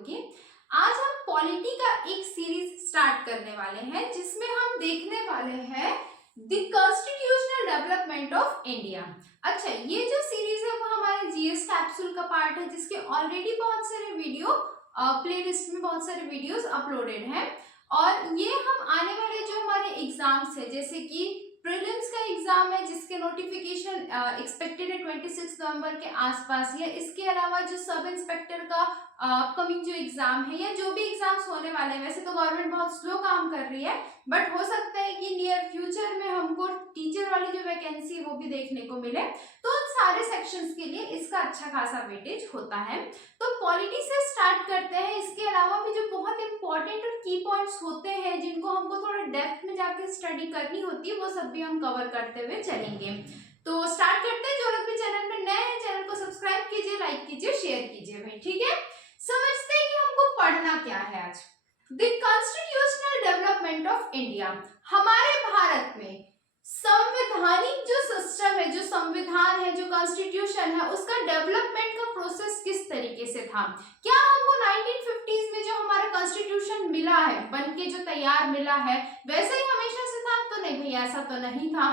की। आज हम पॉलिटी का एक सीरीज स्टार्ट करने वाले हैं जिसमें हम देखने वाले हैं the constitutional development of India. अच्छा, ये जो सीरीज है वो हमारे जीएस कैप्सूल का पार्ट है जिसके ऑलरेडी बहुत सारे वीडियो प्लेलिस्ट में बहुत सारे वीडियोस अपलोडेड हैं और ये हम आने वाले जो हमारे एग्जाम्स है जैसे कि प्रीलिम्स का एग्जाम है जिसके नोटिफिकेशन एक्सपेक्टेड है 26 नवंबर के आसपास, या इसके अलावा जो सब इंस्पेक्टर का अपकमिंग जो एग्जाम है या जो भी एग्जाम्स होने वाले हैं। वैसे तो गवर्नमेंट बहुत स्लो काम कर रही है बट हो सकता है कि नियर फ्यूचर में हमको टीचर वाली जो वैकेंसी है वो भी देखने को मिले, तो उन सारे सेक्शंस के लिए इसका अच्छा खासा वेटेज होता है। तो पॉलिटी से स्टार्ट करते हैं। इसके अलावा भी जो बहुत इंपॉर्टेंट और की पॉइंट्स होते हैं जिनको हमको थोड़ा डेप्थ में जाकर स्टडी करनी होती है वो सब भी हम कवर करते हुए चलेंगे। तो स्टार्ट करते हैं। जो लोग भी चैनल में नए हैं चैनल को सब्सक्राइब कीजिए, लाइक कीजिए, शेयर कीजिए भाई, ठीक है। समझते हैं कि हमको पढ़ना क्या है आज। The constitutional development of India. हमारे भारत में संवैधानिक जो सिस्टम है, जो संविधान है, जो कॉन्स्टिट्यूशन है, उसका डेवलपमेंट का प्रोसेस किस तरीके से था। क्या हमको 1950s में जो हमारा कॉन्स्टिट्यूशन मिला है बनके जो तैयार मिला है वैसे ही हमेशा से था? तो नहीं भैया, ऐसा तो नहीं था।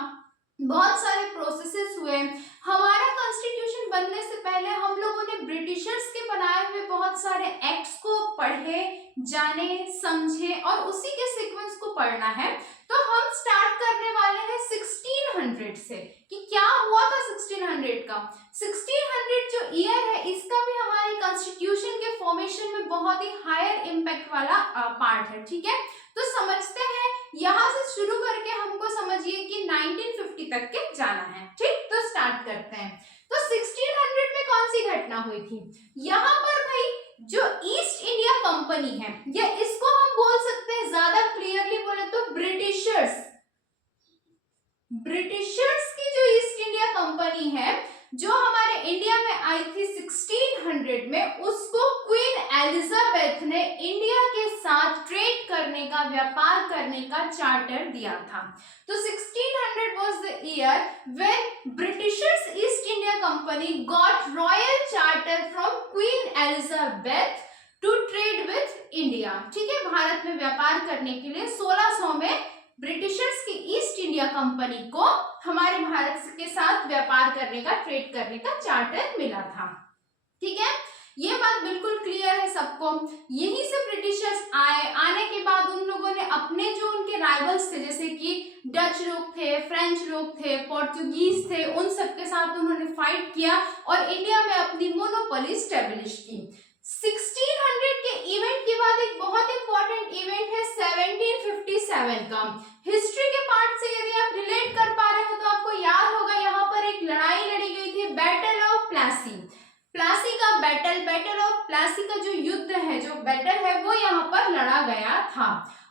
बहुत सारे प्रोसेसेस हुए। हमारा कॉन्स्टिट्यूशन बनने से पहले हम लोगों ने ब्रिटिशर्स के बनाए हुए बहुत सारे एक्ट्स को पढ़े, जाने, समझे और उसी के सीक्वेंस को पढ़ना है। तो हम स्टार्ट करने वाले हैं 1600 से कि क्या हुआ था 1600 का। 1600 जो ईयर है इसका भी हमारे कॉन्स्टिट्यूशन के फॉर्मेशन में बहुत ही हायर इम्पैक्ट वाला पार्ट है, ठीक है। तो समझते हैं, यहां से शुरू करके हमको समझिए कि 1950 तक के जाना है, ठीक। तो स्टार्ट करते हैं। तो 1600 में कौन सी घटना हुई थी? यहाँ पर भाई जो ईस्ट इंडिया कंपनी है, या इसको हम बोल सकते हैं ज्यादा क्लियरली बोले तो ब्रिटिशर्स की जो ईस्ट इंडिया कंपनी है जो हमारे इंडिया में आई थी 1600 में, उसको क्वीन एलिजाबेथ ने इंडिया के साथ ट्रेड करने का, व्यापार करने का चार्टर दिया था। तो 1600 was the year when Britishers East India Company got royal charter from Queen Elizabeth to trade with India, ठीक है। भारत में व्यापार करने के लिए 1600 में ब्रिटिशर्स की ईस्ट इंडिया कंपनी को हमारे भारत के साथ व्यापार करने का, ट्रेड करने का चार्टर मिला था, ठीक है। ये बात बिल्कुल क्लियर है सबको। यहीं से ब्रिटिशर्स आने के बाद उन लोगों ने अपने जो उनके राइवल्स थे जैसे कि डच लोग थे, फ्रेंच लोग थे, पोर्चुगीज थे, उन सबके साथ उन्होंने फाइट किया और इंडिया में अपनी मोनोपोली स्टेब्लिश की। 1600 के इवेंट के बाद एक बहुत इंपॉर्टेंट इवेंट है 1757 का। हिस्ट्री के पार्ट से यदि आप रिलेट कर पा रहे हो तो आपको याद होगा यहाँ पर एक लड़ाई लड़ी गई थी, बैटल ऑफ प्लासी। प्लासी का बैटल ऑफ प्लासी का जो युद्ध है, जो बैटल है वो यहाँ पर लड़ा गया था।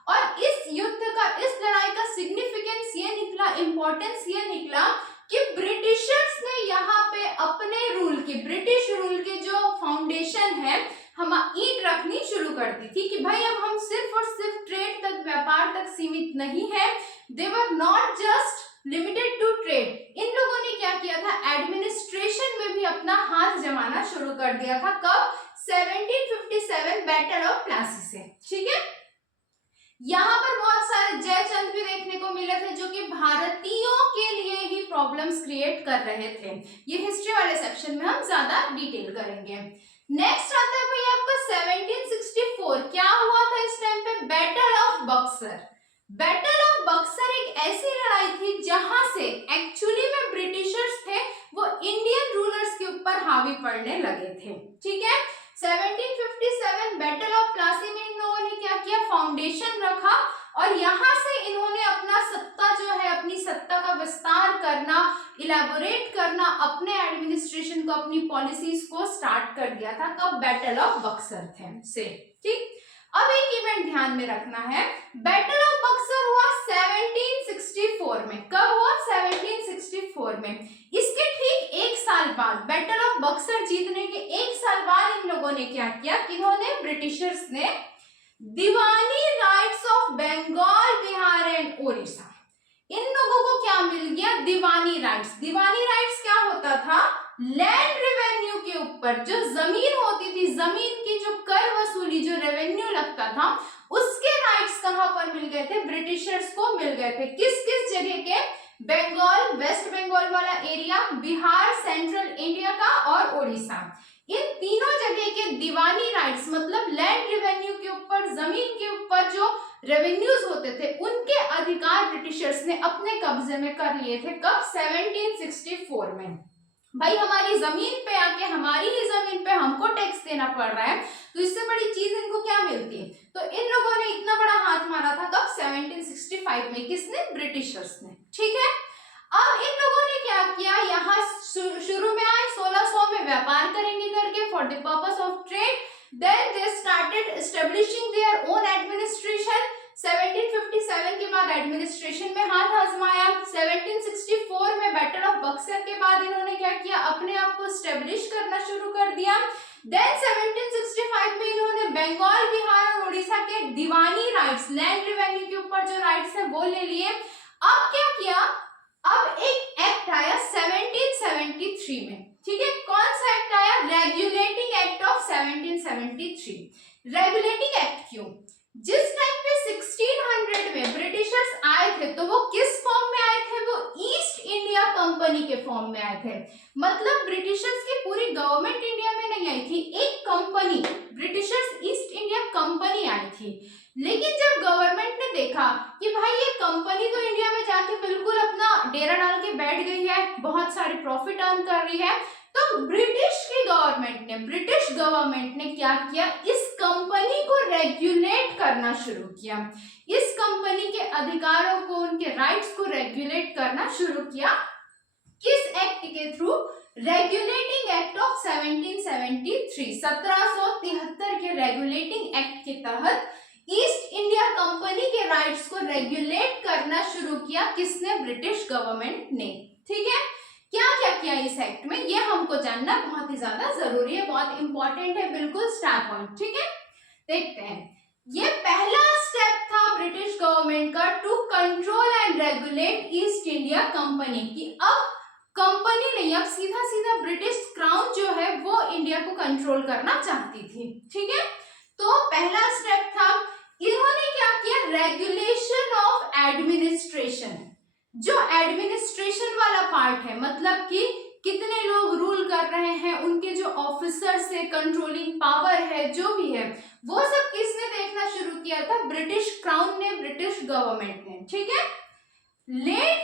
और इस युद्ध का, इस लड़ाई का सिग्निफिकेंस ये निकला, इंपॉर्टेंस ये निकला कि ब्रिटिशर्स ने यहाँ पे अपने रूल की, ब्रिटिश रूल के जो फाउंडेशन है हम ईंट रखनी शुरू कर दी थी कि भाई अब हम सिर्फ और सिर्फ ट्रेड तक, व्यापार तक सीमित नहीं है। They were not just limited to trade. इन लोगों ने क्या किया था, एडमिनिस्ट्रेशन में भी अपना हाथ जमाना शुरू कर दिया था। कब? 1757 बैटल ऑफ प्लासी से, ठीक है। यहाँ पर बहुत सारे जयचंद भी देखने को मिले थे जो कि भारतीयों के लिए ही प्रॉब्लम्स क्रिएट कर रहे थे। ये हिस्ट्री वाले सेक्शन में हम ज्यादा डिटेल करेंगे। नेक्स्ट आता है भैया आपका 1764। क्या हुआ था इस टाइम पे? Battle of Buxar. Battle of Buxar एक ऐसी लड़ाई थी जहां से एक्चुअली में ब्रिटिशर्स थे वो इंडियन रूलर्स के ऊपर हावी पड़ने लगे थे, ठीक है। 1757 बैटल ऑफ प्लासी में इन लोगों ने क्या किया, फाउंडेशन रखा और यहाँ से इन्होंने अपना सत्ता जो है, अपनी सत्ता का विस्तार करना, इलेबोरेट करना, अपने एडमिनिस्ट्रेशन को, अपनी पॉलिसीज को स्टार्ट कर दिया था। कब? बैटल ऑफ बक्सर थे से, ठीक। अब एक इवेंट ध्यान में रखना है, बैटल ऑफ बक्सर हुआ 1764 में। कब हुआ? 1764 में। इसके ठीक एक साल बाद, बैटल ऑफ बक्सर जीतने के एक साल बाद इन लोगों ने क्या किया कि इन्होंने, ब्रिटिशर्स ने Diwani rights of Bengal, Bihar and Orissa, इन लोगों को क्या मिल गया? दीवानी राइट्स। दीवानी राइट्स क्या होता था? लैंड रेवेन्यू के ऊपर ऊपर जो जमीन होती थी, जमीन की जो कर वसूली, जो रेवेन्यू लगता था, उसके राइट्स कहां पर मिल गए थे? ब्रिटिशर्स को मिल गए थे। किस किस जगह के? बंगाल, वेस्ट बंगाल वाला एरिया, बिहार, सेंट्रल इंडिया का और उड़ीसा। इन तीनों जगह के दीवानी राइट्स मतलब लैंड रेवेन्यू के ऊपर, जमीन के ऊपर जो रेवेन्यूज होते थे, उनके अधिकार ब्रिटिशर्स ने अपने कब्जे में कर लिए थे। कब? 1764 में। भाई हमारी जमीन पे आके, हमारी ही जमीन पे हमको टैक्स देना पड़ रहा है, तो इससे बड़ी चीज इनको क्या मिलती है? तो इन लोगों ने इतना बड़ा हाथ मारा था कब? 1765 में। किसने? ब्रिटिशर्स ने। ठीक है, अब इन लोगों ने क्या किया, यहाँ शुरू में आए 1600 में व्यापार करेंगे करके, for the purpose of trade. Then they started establishing their own administration. 1757 के बाद एडमिनिस्ट्रेशन में हाथ आजमाया। 1764 में बैटल ऑफ बक्सर के बाद इन्होंने क्या किया? अपने आप को एस्टेब्लिश करना शुरू कर दिया। देन 1765 में इन्होंने बंगाल, बिहार और उड़ीसा के दीवानी राइट्स, लैंड रेवेन्यू के ऊपर जो राइट्स है वो ले लिए। अब क्या किया? अब एक एक्ट आया 1773 में। ठीक है, कौन सा एक्ट आया? Regulating act of 1773। Regulating act क्यों? जिस टाइम पे 1600 में ब्रिटिशर्स आए थे तो वो किस फॉर्म में आए थे? वो ईस्ट इंडिया कंपनी के फॉर्म में आए थे। मतलब ब्रिटिशर्स की पूरी गवर्नमेंट इंडिया में नहीं आई थी, एक company, Britishers East India Company आई थी। लेकिन जब गवर्नमेंट ने देखा कि भाई ये कंपनी तो इंडिया में जाके बिल्कुल अपना डेरा डाल के बैठ गई है, बहुत सारे प्रॉफिट अर्न कर रही है, तो ब्रिटिश गवर्नमेंट ने क्या किया? इस कंपनी को रेगुलेट करना शुरू किया। इस कंपनी के अधिकारों को, उनके राइट्स को रेगुलेट करना शुरू किया। किस एक्ट के थ्रू? Regulating act of 1773। 1773 के रेगुलेटिंग एक्ट के तहत ईस्ट इंडिया कंपनी के राइट्स को रेगुलेट करना शुरू किया। किसने? ब्रिटिश गवर्नमेंट ने। ठीक है, क्या क्या किया इस एक्ट में, ये हमको जानना बहुत ही ज्यादा जरूरी है, बहुत इंपॉर्टेंट है, बिल्कुल स्टार पॉइंट। ठीक है, देखते हैं। ये पहला स्टेप था ब्रिटिश गवर्नमेंट का to control and regulate East India Company की। अब कंपनी नहीं, अब सीधा सीधा ब्रिटिश क्राउन जो है वो इंडिया को कंट्रोल करना चाहती थी। ठीक है, तो पहला स्टेप था, इन्होंने क्या किया? Regulation of administration. जो एडमिनिस्ट्रेशन वाला पार्ट है, मतलब कि कितने लोग रूल कर रहे हैं, उनके जो ऑफिसर्स है, कंट्रोलिंग पावर है, जो भी है, वो सब किसने देखना शुरू किया था? ब्रिटिश क्राउन ने, ब्रिटिश गवर्नमेंट ने। ठीक है, laid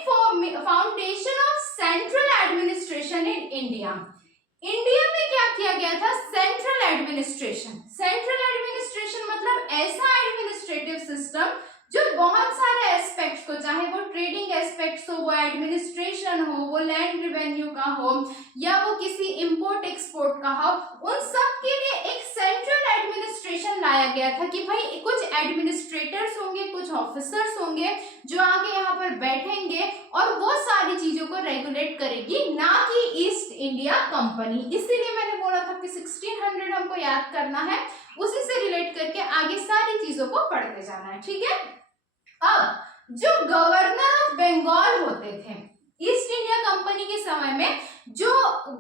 foundation of central administration in India. India में क्या किया गया था? Central administration. सेंट्रल एडमिनिस्ट्रेशन मतलब ऐसा एडमिनिस्ट्रेटिव सिस्टम जो बहुत सारे एस्पेक्ट्स को, चाहे वो ट्रेडिंग एस्पेक्ट्स हो, वो एडमिनिस्ट्रेशन हो, वो लैंड रेवेन्यू का हो, या वो किसी इंपोर्ट एक्सपोर्ट का हो, उन सब के लिए एक सेंट्रल एडमिनिस्ट्रेशन लाया गया था कि भाई कुछ एडमिनिस्ट्रेटर्स होंगे, कुछ ऑफिसर्स होंगे जो आगे यहाँ पर बैठेंगे और वो सारी चीजों को रेगुलेट करेगी, ना कि ईस्ट इंडिया कंपनी। इसीलिए मैंने बोला था कि 1600 हमको याद करना है, उसी से रिलेट करके आगे सारी चीजों को पढ़ते जाना है। ठीक है, अब जो गवर्नर ऑफ बंगाल होते थे ईस्ट इंडिया कंपनी के समय में, जो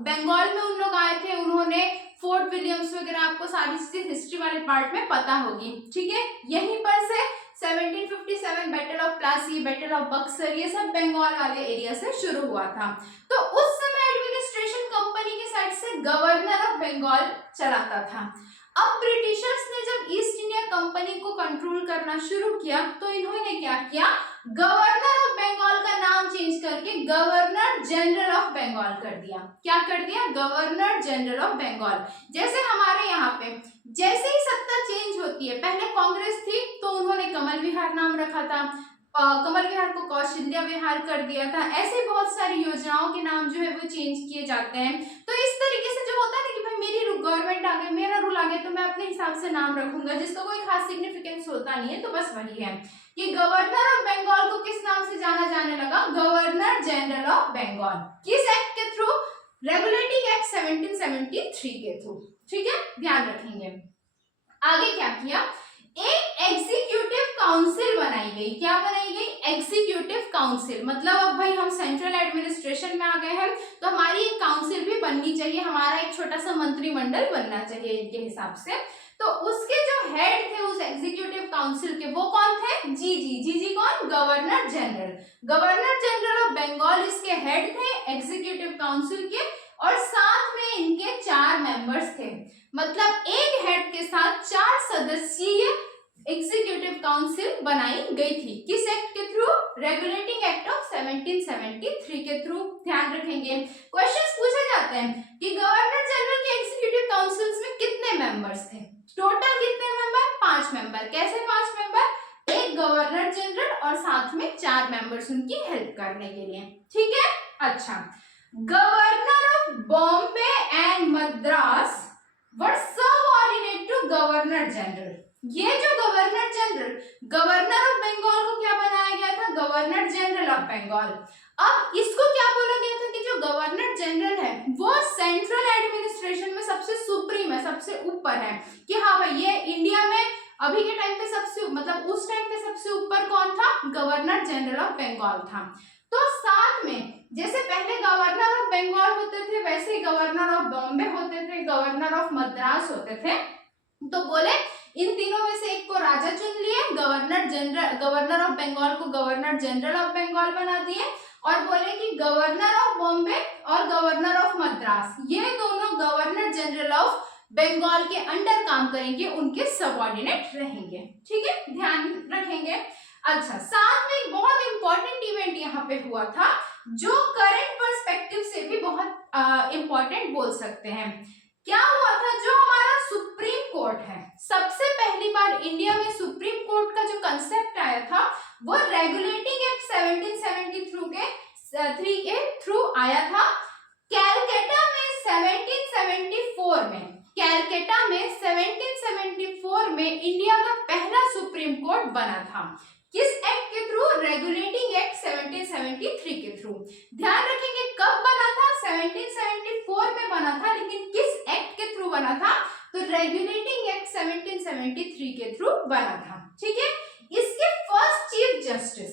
बंगाल में उन लोग आए थे, उन्होंने फोर्ट विलियम्स वगैरह, आपको सारी चीजें हिस्ट्री वाले पार्ट में पता होगी। ठीक है, यहीं पर से 1757 battle of Plassey, battle of Buxar, ये सब बंगाल वाले एरिया से शुरू हुआ था। तो उस समय एडमिनिस्ट्रेशन कंपनी के साइड से गवर्नर ऑफ बंगाल चलाता था। अब ब्रिटिशर्स ने जब ईस्ट इंडिया कंपनी को कंट्रोल करना शुरू किया तो इन्होंने क्या किया? गवर्नर ऑफ बंगाल का नाम चेंज करके गवर्नर जनरल ऑफ बंगाल कर दिया। क्या कर दिया? Governor general of Bengal. जैसे हमारे यहाँ पे जैसे ही सत्ता चेंज होती है, पहले कांग्रेस थी तो उन्होंने कमल विहार नाम रखा था, कमल विहार को कौशल्या विहार कर दिया था। ऐसे बहुत सारी योजनाओं के नाम जो है वो चेंज किए जाते हैं। तो इस तरीके से जो होता है ना कि भाई मेरी गवर्नमेंट आ गई, मेरा रूल आ गया, तो मैं अपने हिसाब से नाम रखूंगा, जिसका कोई खास सिग्निफिकेंस होता नहीं है। तो बस वही है कि गवर्नर ऑफ बंगाल को किस नाम से जाना जाने लगा? Governor general of Bengal. किस एक्ट के थ्रू? रेगुलेटिंग एक्ट 1773 के थ्रू। ठीक है, ध्यान रखेंगे। आगे क्या किया? एक एग्जीक्यूटिव काउंसिल बनाई गई। क्या बनाई गई? एग्जीक्यूटिव काउंसिल, मतलब अब भाई हम सेंट्रल एडमिनिस्ट्रेशन में आ गए हैं तो हमारी एक काउंसिल भी बननी चाहिए, हमारा एक छोटा सा मंत्रिमंडल बनना चाहिए इनके हिसाब से। तो उसके जो हेड थे उस एग्जीक्यूटिव काउंसिल के, वो कौन थे? जी कौन? Governor general. Governor general of Bengal इसके हेड थे एग्जीक्यूटिव काउंसिल के, और साथ में इनके 4 मेंबर्स थे, मतलब एक हेड के साथ 4 सदस्यीय एग्जीक्यूटिव काउंसिल बनाई गई थी। किस एक्ट के थ्रू? रेगुलेटिंग एक्ट ऑफ 1773 के थ्रू। ध्यान रखेंगे, क्वेश्चंस पूछे जाते हैं कि गवर्नर जनरल के एग्जीक्यूटिव काउंसिल्स में कितने मेंबर्स थे? टोटल कितने मेंबर? 5 मेंबर। कैसे 5 मेंबर? एक गवर्नर जनरल और साथ में 4 मेंबर्स उनकी हेल्प करने के लिए। ठीक है, अच्छा। Governor of Bombay and Madras were subordinate to governor general. ये जो governor general, governor of Bengal को क्या बनाया गया था? Governor general of Bengal. अब इसको क्या बोला गया था कि जो गवर्नर जनरल है वो सेंट्रल एडमिनिस्ट्रेशन में सबसे सुप्रीम है, सबसे ऊपर है, कि हाँ भाई ये इंडिया में अभी के टाइम पे सबसे, मतलब उस टाइम पे सबसे ऊपर कौन था? गवर्नर जनरल ऑफ बंगाल था। तो साथ में जैसे पहले गवर्नर ऑफ बंगाल होते थे वैसे ही गवर्नर ऑफ बॉम्बे होते थे, गवर्नर ऑफ मद्रास होते थे। तो बोले इन तीनों में से एक को राजा चुन लिए, गवर्नर ऑफ बंगाल को गवर्नर जनरल ऑफ बंगाल बना दिए, और बोले कि गवर्नर ऑफ बॉम्बे और गवर्नर ऑफ मद्रास ये दोनों गवर्नर जनरल ऑफ बंगाल के अंडर काम करेंगे, उनके सबऑर्डिनेट रहेंगे। ठीक है, ध्यान रखेंगे। अच्छा, साथ में एक बहुत इंपॉर्टेंट इवेंट यहाँ पे हुआ था जो करंट पर्सपेक्टिव से भी बहुत इंपॉर्टेंट बोल सकते हैं। क्या हुआ था? जो हमारा सुप्रीम कोर्ट है, सबसे पहली बार इंडिया में सुप्रीम कोर्ट का जो कंसेप्ट आया था वो रेगुलेटिंग एक्ट 1773 के थ्रू आया था। कैलकाटा में 1774 में, कैलकाटा में 1774 में इंडिया का पहला सुप्रीम कोर्ट बना था। किस एक्ट के थ्रू? रेगुलेटिंग एक्ट 1773 के थ्रू। ध्यान रखेंगे कब बना था? 1774 में बना था, लेकिन किस एक्ट के थ्रू बना था? तो रेगुलेटिंग एक्ट 1773 के थ्रू बना था। ठीक है, इसके फर्स्ट चीफ जस्टिस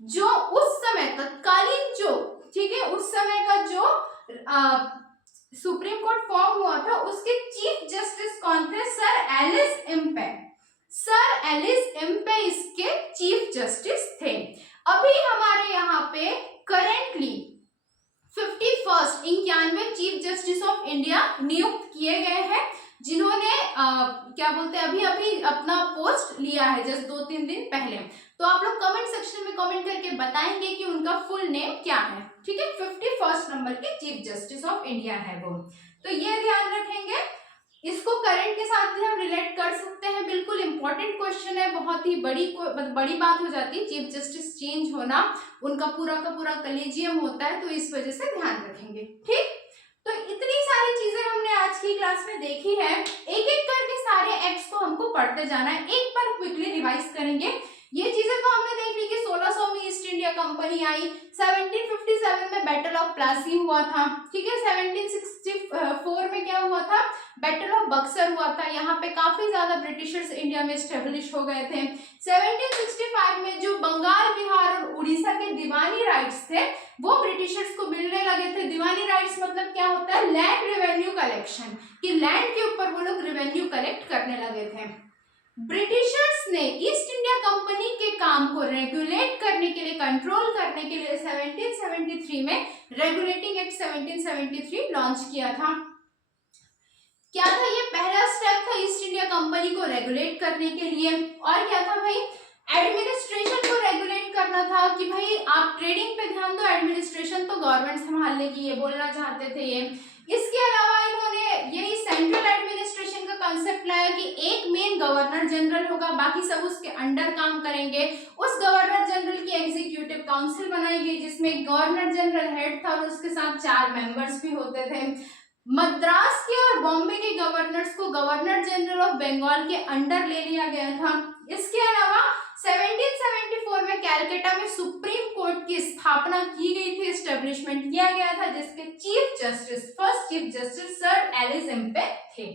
जो उस समय तत्कालीन जो, ठीक है, उस समय का जो सुप्रीम कोर्ट फॉर्म हुआ था उसके चीफ जस्टिस कौन थे? Sir Elijah Impey. Sir Elijah Impey इसके चीफ जस्टिस थे। अभी हमारे यहाँ पे currently 51 chief justice of India नियुक्त किए गए हैं, जिन्होंने क्या बोलते हैं अभी अपना पोस्ट लिया है जस्ट 2-3 दिन पहले। तो आप लोग कमेंट सेक्शन में कमेंट करके बताएंगे कि उनका फुल नेम क्या है। ठीक है, 51 नंबर के चीफ जस्टिस ऑफ इंडिया है वो। तो ये ध्यान रखेंगे, इसको करंट के साथ भी हम रिलेट कर सकते हैं। बिल्कुल इंपॉर्टेंट क्वेश्चन है, बहुत ही बड़ी बात हो जाती है चीफ जस्टिस चेंज होना, उनका पूरा का पूरा कलेजियम होता है, तो इस वजह से ध्यान रखेंगे। ठीक, तो इतनी सारी चीजें हमने आज की क्लास में देखी है, एक एक करके सारे एक्ट्स को हमको पढ़ते जाना है। एक बार क्विकली रिवाइज करेंगे। ये चीजें तो हमने देख ली कि 1600 में ईस्ट इंडिया कंपनी आई, 1757 में बैटल ऑफ प्लासी हुआ था। ठीक है, 1764 में क्या हुआ था? बैटल ऑफ बक्सर हुआ था। यहाँ पे काफी ज्यादा ब्रिटिशर्स इंडिया में स्टेब्लिश हो गए थे। 1765 में जो बंगाल, बिहार और उड़ीसा के दीवानी राइट्स थे वो ब्रिटिशर्स को मिलने लगे थे। दीवानी राइट्स मतलब क्या होता है? लैंड रेवेन्यू कलेक्शन, कि लैंड के ऊपर वो लोग रेवेन्यू कलेक्ट करने लगे थे। ब्रिटिशर्स ने ईस्ट इंडिया कंपनी के काम को रेगुलेट करने के लिए, कंट्रोल करने के लिए 1773 में रेगुलेटिंग एक्ट 1773 लॉन्च किया था। क्या था? ये पहला स्टेप था ईस्ट इंडिया कंपनी को रेगुलेट करने के लिए। और क्या था भाई? एडमिनिस्ट्रेशन को रेगुलेट करना था कि भाई आप ट्रेडिंग पे ध्यान दो, एडमिनिस्ट्रेशन तो गवर्नमेंट संभाल लेगी, ये बोलना चाहते थे ये। इसके अलावा इन्होंने यही सेंट्रल एडमिनिस्ट्रेशन का कंसेप्ट लाया कि एक मेन गवर्नर जनरल होगा, बाकी सब उसके अंडर काम करेंगे। उस गवर्नर जनरल की एग्जीक्यूटिव काउंसिल बनाई गई जिसमें गवर्नर जनरल हेड था और उसके साथ 4 मेंबर्स भी होते थे। मद्रास के और बॉम्बे के गवर्नर्स को गवर्नर जनरल ऑफ बंगाल के अंडर ले लिया गया था। इसके अलावा 1774 में कैलकाटा में सुप्रीम कोर्ट की स्थापना की गई थी, एस्टेब्लिशमेंट किया गया था, जिसके chief justice, first chief justice sir Elijah Impey थे।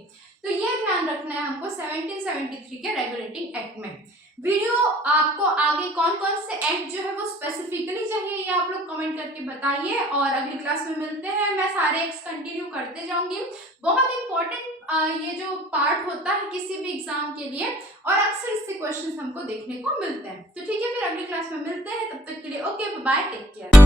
तो ये ध्यान रखना है हमको 1773 के रेगुलेटिंग एक्ट में। वीडियो आपको आगे कौन कौन से एक्ट जो है वो कमेंट करके बताइए और अगली क्लास में मिलते हैं। मैं सारे एक्स कंटिन्यू करते जाऊंगी। बहुत इंपॉर्टेंट ये जो पार्ट होता है किसी भी एग्जाम के लिए, और अक्सर इससे क्वेश्चंस हमको देखने को मिलते हैं। तो ठीक है, फिर अगली क्लास में मिलते हैं, तब तक के लिए ओके बाय, टेक केयर।